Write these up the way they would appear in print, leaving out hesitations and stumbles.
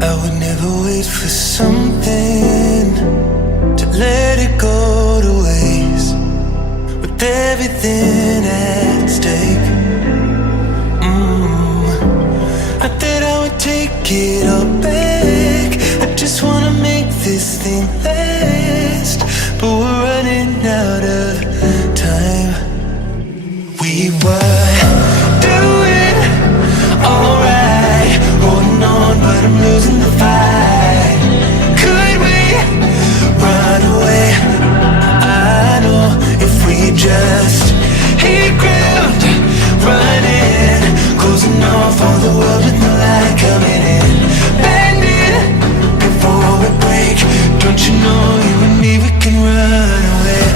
I would never wait for something to let it go to waste, with everything at stake. Not that I would take it all back, I just wanna make this thing last. But we're running out of time. We were doing alright, holding on, but I'm losing the fight. Could we run away? I know if we just hit ground, running, closing off all the world with no light coming in, bending before we break. Don't you know you and me, we can run away.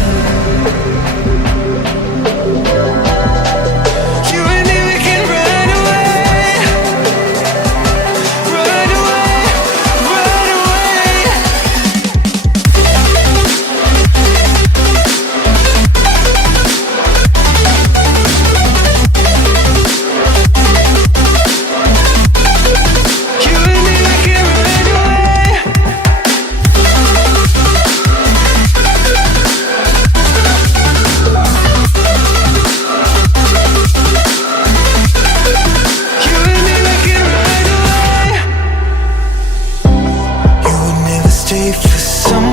Stay for some